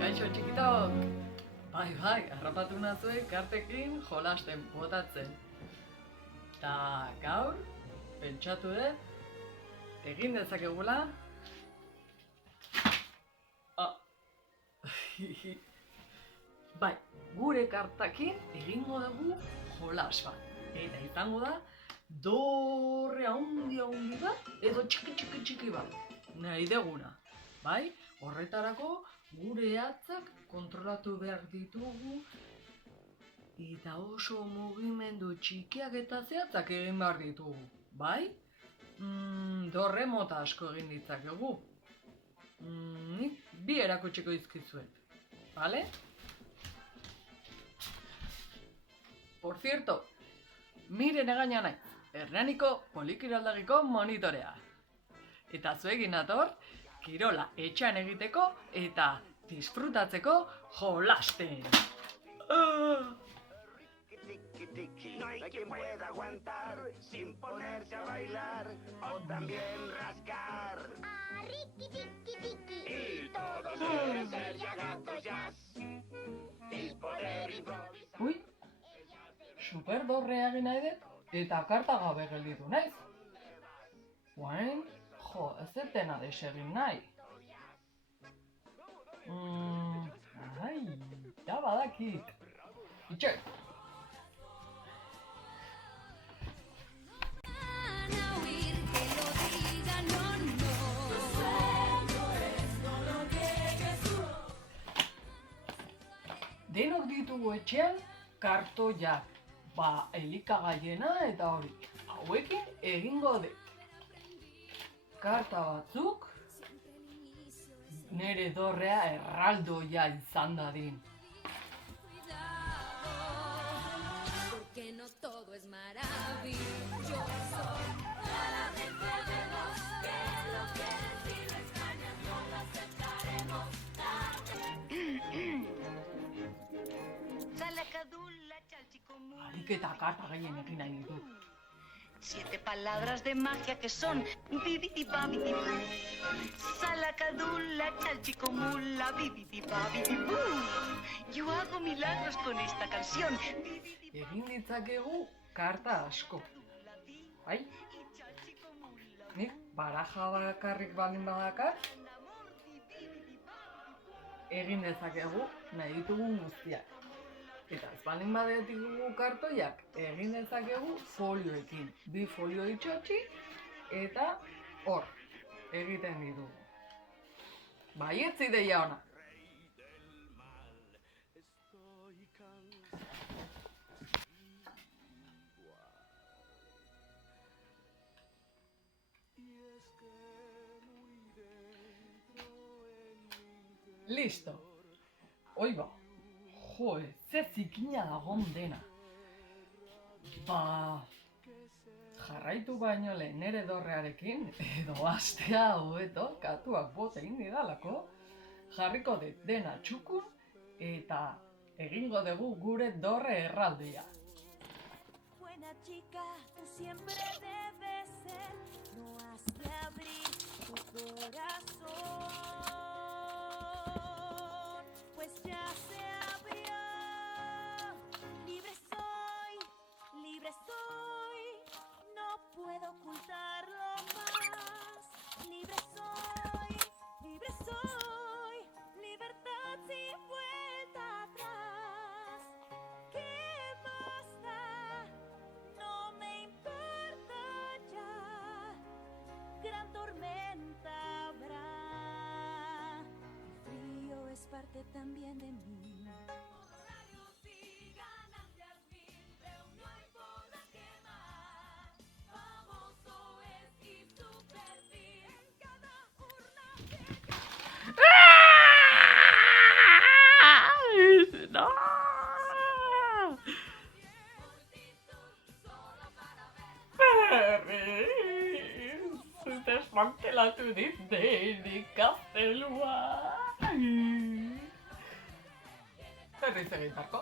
Kaixo txikitok! Bai, harrapatu nazue kartekin jolasten botatzen. Ta gaur, pentsatu dut, egin dezakegula... Bai, gure kartakin egingo dugu jolas bat. Eta izango da, dorre handi bat, edo txiki bat. Nahi deguna. Bai, horretarako gure hatzak kontrolatu behar ditugu eta oso mugimendu txikiak eta zehatzak egin behar ditugu. Bai? Dorre mota asko egin ditzakegu. Nik bi erakutsiko dizkizuet. Bale? Por cierto, miren egaina naiz, Hernaniko polikiraldagiko monitorea. Eta zuekin nator, kirola etxean egiteko eta disfrutatzeko jolasten. No hay quien pueda aguantar sin ponerse a bailar o también rascar. Riki tiki tiki. Y todos quieren ser ya gatos jazz y poder improvisar. Ui, super dorrea egin nahi dut eta karta gabe gelditu naiz. Guain, ez dut dena desegin nahi. Ja badakit. Itxe! Denok ditugu etxean kartoiak, elikagaiena eta hori. Hauekin egingo dut. Karta batzuk, nere dorrea erraldoia izan dadin. Porque no todo es maravilloso. Claramente vemos que lo quieres y lo extrañas, no lo aceptaremos. Salacadulla, chalchicomún. Harik eta karta gehien egin nahi ditut. 7 palabras de magia que son bibidi babidi boo. Salacadulla, chalchicomula, bibidi babidi boo. Yo hago milagros con esta canción. Egin ditzakegu karta asko. Bai? Nik baraja bakarrik baldin badakar, egin dezakegu nahi ditugun guztiak. Eta ez baldin baditugu kartoiak, egin dezakegu folioekin. 2 folio itxotxi eta hor, egiten ditugu. Baietz ideia ona. Listo. Oiba. Ze zikina dagon dena. Jarraitu baino lehen nere dorrearekin, edo astea hobeto, katuak bot egin didalako, jarriko dut dena txukun eta egingo dugu gure dorre erraldia. Buena chica, tú siempre debes ser. No has de abrir tu corazón, pues ya se abrió. Libre soy, no puedo ocultarlo más. Libre soy, libertad sin vuelta atrás. ¿Qué más da? No me importa ya. Gran tormenta habrá. El frío es parte también de mí. No! Desmantelatu dit denik gaztelua. Berriz egin barko.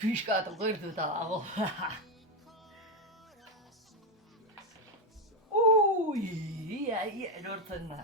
Pixkat okertuta dago. Ia erortzen da.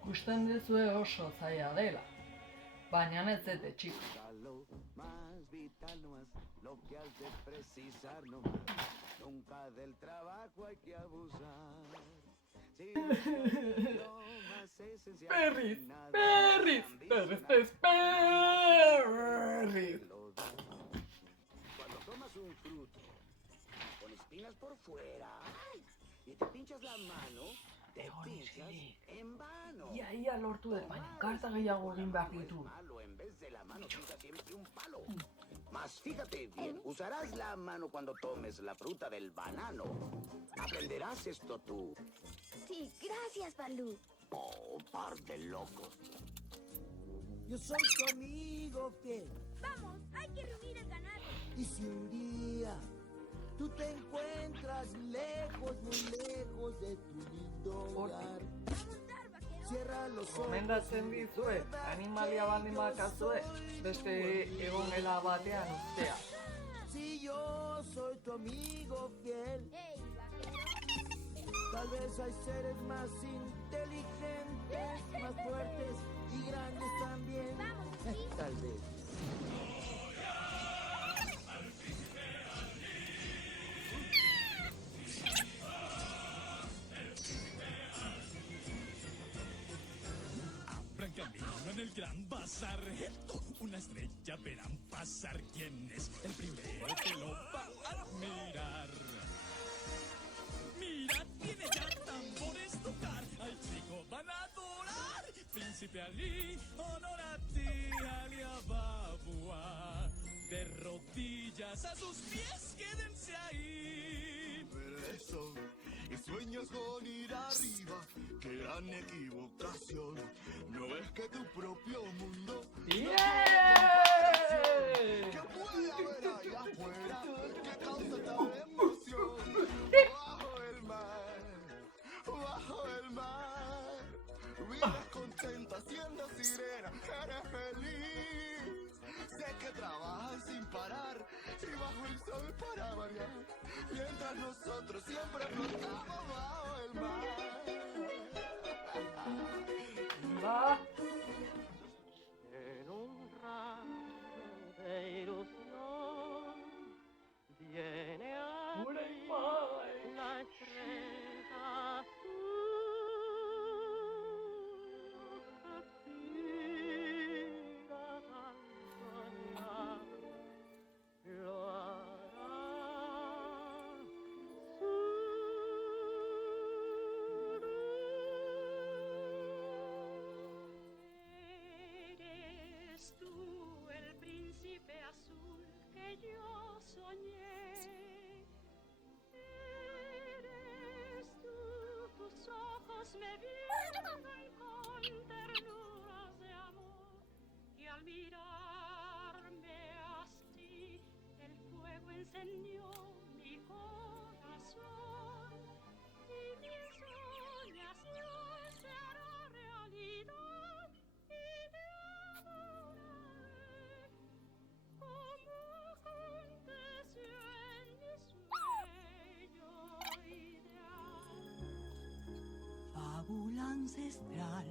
Ikusten duzue oso zaila dela, baina ez dute txiko. Más vital no más, lo que has de precisar no más. Nunca del trabajo hay que abusar. Si lo más esencial. Berriz, nada berriz, berriz, berriz. Cuando tomas un fruto con espinas por fuera y te pinchas la mano, te pinchas en vano. Ia lortu dut, baina karta gehiago egin behar ditu. Malo, en vez de la mano, usa siempre un palo. Mas fíjate bien, usarás la mano cuando tomes la fruta del banano. Aprenderás esto tú. Sí, gracias, Balú. Oh, par de locos. Yo soy tu amigo fiel. Vamos, hay que reunir el ganado. Y si un día tú te encuentras lejos, muy lejos de tu lindo hogar, Montar, vaquero. cierra los ojos. Gomendatzen dizuet, animalia baldin bakazue, beste egongela batean ustea. Si yo soy tu amigo fiel, Hey, vaquero. tal vez hay seres más inteligentes, más fuertes y grandes también. Vamos, sí. Tal vez. Abran camino en el gran bazar. Una estrella verán pasar. ¿Quién es el primero que lo va a mirar? Mira, tiene ya tambores tocar. Al chico van a adorar. Príncipe Ali, honor a ti, Ali Ababua. De rodillas a sus pies, quédense ahí. Eso, y sueños con ir arriba, qué gran equivocación. No ves que tu propio mundo Yeah! que puede haber allá afuera que causa tal emoción. Bajo el mar, vives contenta siendo sirena, eres feliz. Sé que trabajas sin parar y bajo el sol para variar, mientras nosotros siempre flotamos bajo el mar. Va. En un rayo de ilusión viene a Una ti imagen. la estrella azul que tira tan soñar. Lo hará Eres tú el príncipe azul que yo soñé. Eres tú, tus ojos me vieron con ternuras de amor. Y al mirarme así, el fuego encendió mi corazón. Y mi soñación se hará realidad. Y te adoraré como aconteció en mi sueño ideal. Fábula ancestral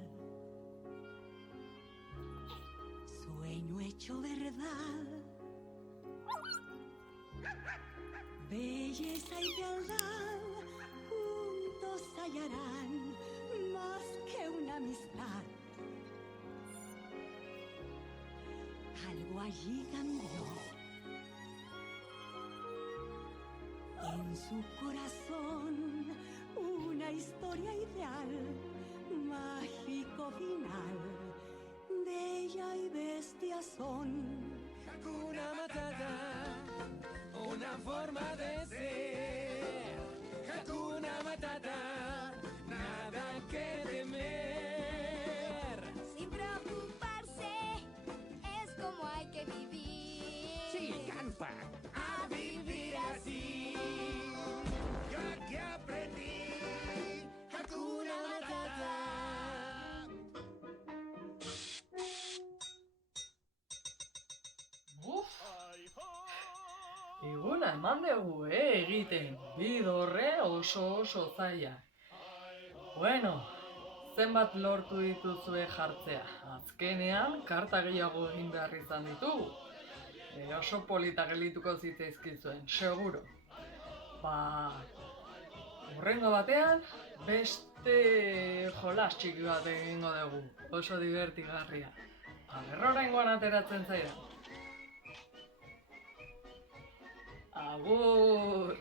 hecho verdad. Belleza y fealdad juntos hallarán más que una amistad. Algo allí cambió. En su corazón una historia ideal, mágico final. Bella y bestia son. Hakuna Matata, una forma de ser. Hakuna Matata, nada que temer. Sin preocuparse, es como hay que vivir. Sí, canta. A vivir así. Yo aquí aprendí. Hakuna Matata. Uf! Iguna eman dugu, egiten. Bi dorre oso zaila. Bueno, zenbat lortu dituzue jartzea. Azkenean, karta gehiago egin behar izan ditugu. Oso polita gelituko zitzaizkizuen, seguro. Hurrengo batean, beste jolas txiki bat egingo dugu. Oso divertigarria. Berrorengoan ateratzen zaidan. Agur!